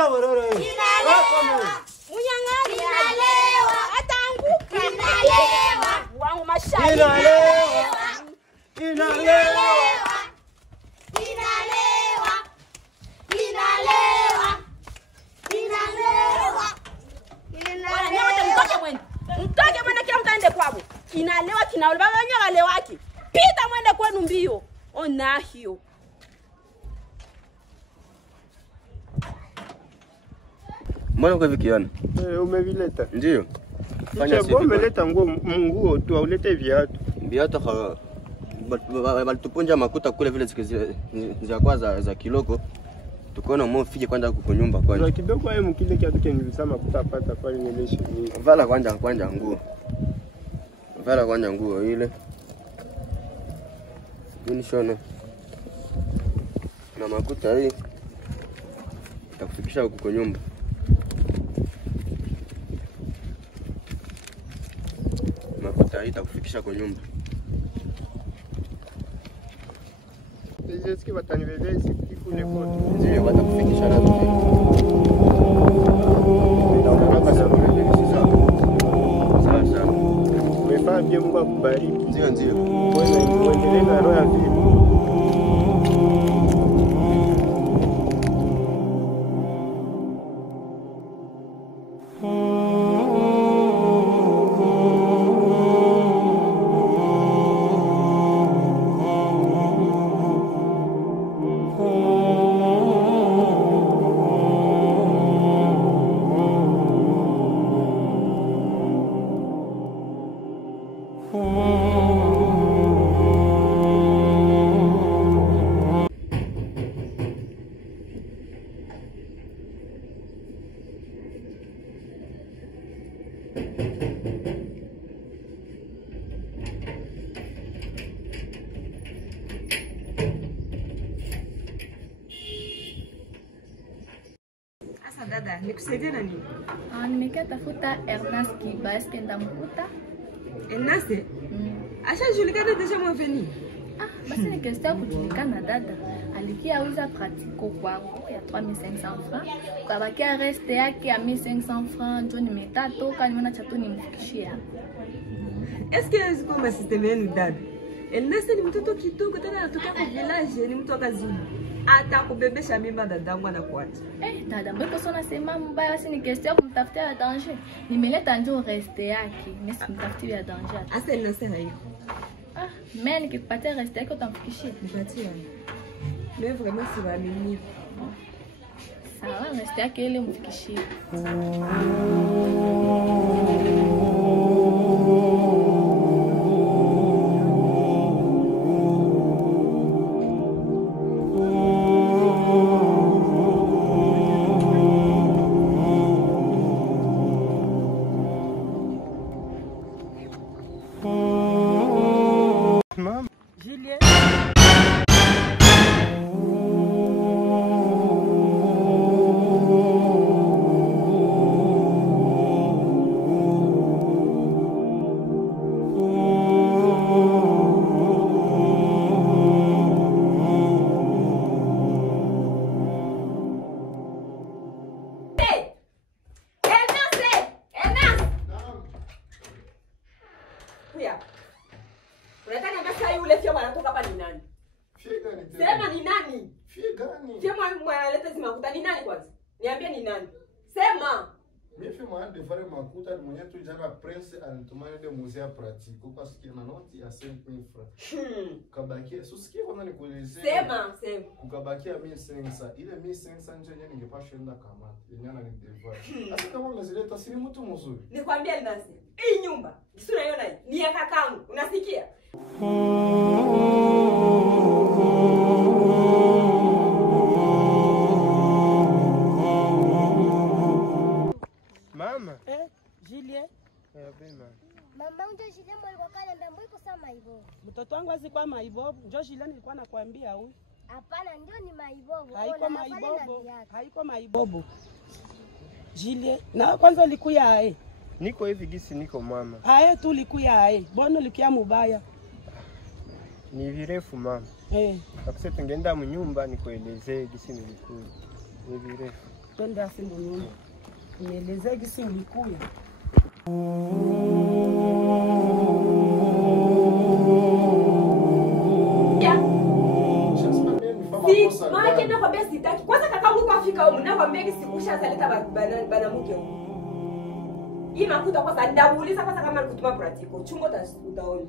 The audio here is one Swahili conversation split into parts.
Mwana werere. Munyang'ani inalewa. Atanguka inalewa. Wangu mashari Inalewa. Mtoke mwende kia mkaende kwabo. Inalewa kinaole. Baba wenyewe walewaki. Pita mwende kwenu mbio. Ona hiyo. Mbona uko vikiona? Umevileta. Ndio. Fanya sisi. Umeleta nguo tu, ulete viatu. Viatu kwa balitupunja makuta kule vile za kwanza za kiloko. Tukaona mmo fije kwanza huko nyumba kwanza. Kwa kidogo hayo mkile kiatu nilisema kutapata pale nyeleshe. Vala kwanza nguo. Vala kwanza nguo ile. Nini shona? Na makuta hii. Takufikisha huko nyumba. Makuta hii itakufikisha kwa nyumba. Sisi watanibebea siku ile kote. Ndio watakufikisha hapo. Sasa. Umefanya pia Mungu akubariki. Ndio. Uendelee na roho ya vile. Dada, nikusaidie na nini? Nimekaa tafuta Ernest Kiba, eske ndamkuta? Ernest? Ashajulikana deja mwaveni? Basi ni question kujulikana dada. Alikia uza pratiko kwangu ya 3500 francs. Kabakia reste yake ya 1500 francs, ndio nimetatoka nimeona chato nimfikishia. Eske ziko masisteme yenu dada? Ernest ni mtoto kidogo tena anatoka kwa village, ni mtu akazini. Atakubebesha mimba dadangu anakuacha. Dada, mbona sona sema mbaya basi ni question kumtafutia ya danger. Nimeleta ndio reste yake, mimi simtafutia ya danger. Asa Ernest hayo. Mais nikikupatia reste yake utamfikishia. Nipatie. Mimi vraiment si waamini. Sawa, reste yake ile mfikishie. Sema ni nani? Sema mwanaleta zimakuta ni nani kwanza? Niambie ni nani? Sema. Mimi mwana de faire makuta ni mwenye tu jana prince anitumane de musea pratique parce que na noti ya 5000 francs. Kabakia, susikie kwanza nikuelezee. Sema. Kukabakia 1500. Ile 1500 nje yenyewe ningepasha enda kama. Yenyewe na nidevaa. Sasa kama umezileta si mtu mzuri. Nikwambia Linasi. Hii nyumba, kisu unaiona hii? Ni ya kakangu. Unasikia? Mama. Julien. Mama unjo Julien mwalikuwa kaniambia mbona iko sama hivyo? Mtoto wangu azikuwa maibovu. Njoo Julien nilikuwa nakwambia huyu. Hapana ndio ni maibovu. Haiko maibovu. Julien, na kwanza ulikuya ae. Niko hivi gisi niko mama. Ae tu ulikuya ae. Mbona ulikuya mubaya? Ni virefu mama. Kabisa tungeenda mnyumba nikuelezee gisi nilikuwa. Ni virefu. twende asi munyumba. Nielezee gisi ulikuya. Maana na kwa besi taki. Kwanza kakangu kwa Afrika huko na kwa mbegi sikusha zaleta banamuke huko. Hii makuta kwanza ndamuuliza kwanza kama alikutuma practical. Chungo utaona.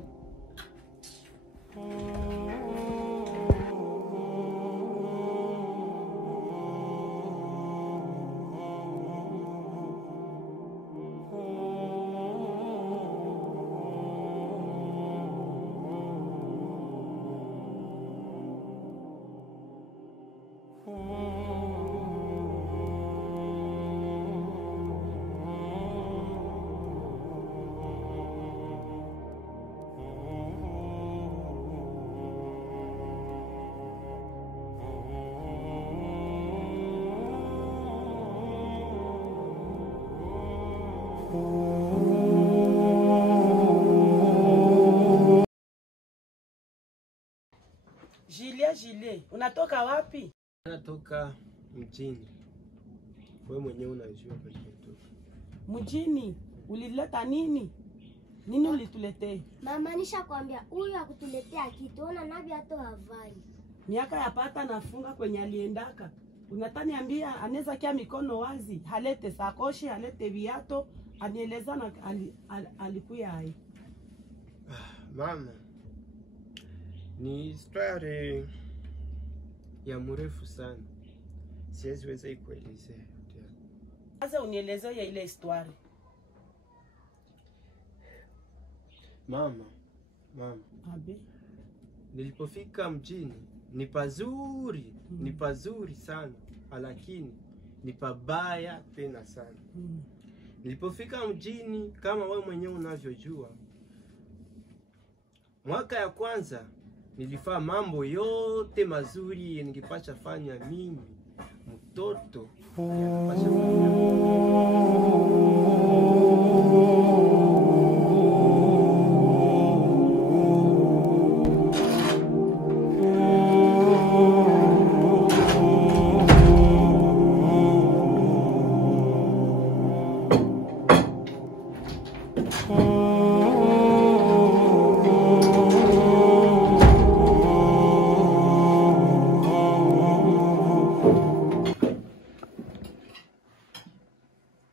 Julie, unatoka wapi? Natoka mjini. Wewe mwenyewe unajua kwa nini natoka. Mjini? Ulileta nini? Nini ulituletea? Mama nishakwambia huyu akutuletea kitu, ona nabi ato havai. Miaka yapata nafunga kwenye aliendaka. Unataniambia anaweza kia mikono wazi, halete sakoshi, halete viato, anieleza na alikuya hai. Mama, ni historia ya mrefu sana. Siwezi weza ikuelezea. Sasa unielezee ya ile historia. Mama. Abi. Nilipofika mjini ni pazuri sana, lakini ni pabaya tena sana. Nilipofika mjini kama wewe mwenyewe unavyojua, mwaka ya kwanza nilifanya mambo yote mazuri ningepasha fanya mimi mtoto.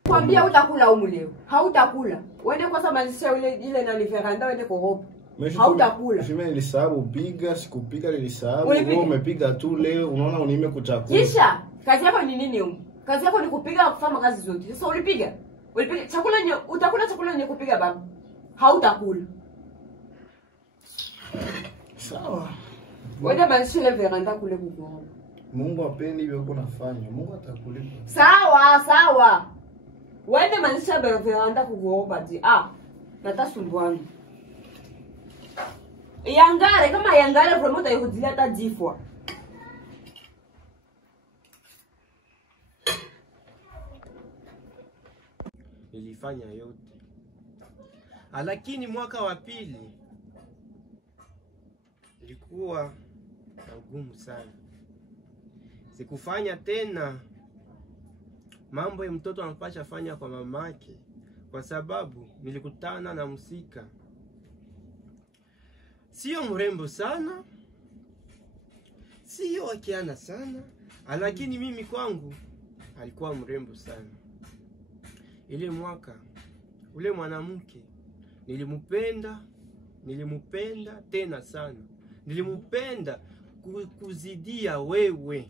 Kwambia utakula humu leo. Hautakula. Uende kwa sababu ile na veranda uende kuhopa. Hautakula. Mimi nilisahau piga, sikupiga nilisahau. Wewe umepiga tu leo, unaona unime kuchakula. Kisha kazi yako ni nini humu? Kazi yako ni kupiga na kufanya kazi zote. Sasa ulipiga? Ulipiga chakula utakula chakula yenye kupiga baba. Hautakula. Sawa. Uende basi ile veranda kule kuhopa. Mungu apendi hivyo uko nafanya. Mungu atakulipa. Sawa. Uende manisha veranda kuhopa ti. Natasumbuana. Yangare kama yangare promota yuhudilia hata jifwa. Nilifanya yote. Lakini mwaka wa pili ilikuwa ngumu sana. Sikufanya tena mambo ya mtoto anapasha fanya kwa mamake, kwa sababu nilikutana na msika. Sio mrembo sana, sio akiana sana, lakini mimi kwangu alikuwa mrembo sana. Ile mwaka ule mwanamke nilimupenda tena sana. Nilimupenda kuzidia wewe.